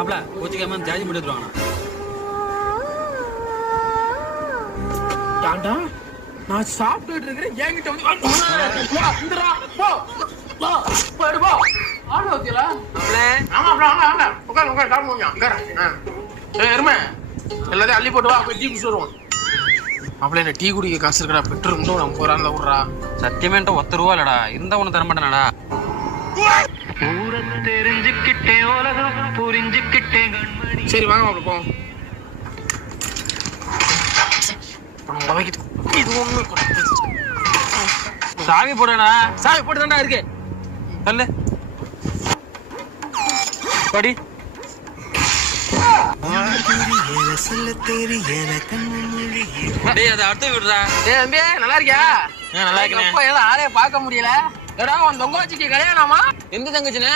மாப்பிள கோச்சிக்காம ஜாதி மட்டும் எடுத்துருவாங்க. டாடா நான் சாப்பிட்டுட்டு இருக்கிறேன் என்கிட்ட வந்து எல்லாத்தையும் அள்ளி போட்டு வா போய் டீ குடிச்சு வருவோம். மாப்பிள்ள என்ன டீ குடிக்க காசு இருக்கடா, பெட்ரோல் இருந்தோம் நம்ம போறாங்க விட்றா. சத்தியமேன்ட்ட 10 ரூபா இல்லடா, இருந்தா ஒண்ணு தர மாட்டேனடா. சரி வாங்க மாப்பிள்ள போவோம். இது ஒண்ணு சாவி போடுடா. சாவி போட்டு தான்டா இருக்கு. சொல்லு படி. டேய் அத அடுத்து விடுறா. ஏய் தம்பி நல்லா இருக்கியா? நல்லா இருக்கேன். அப்பா ஏதோ ஆளே பார்க்க முடியல. எடா உன் தொங்க வச்சிக்கு கல்யாணமா? எந்த தங்கச்சினே?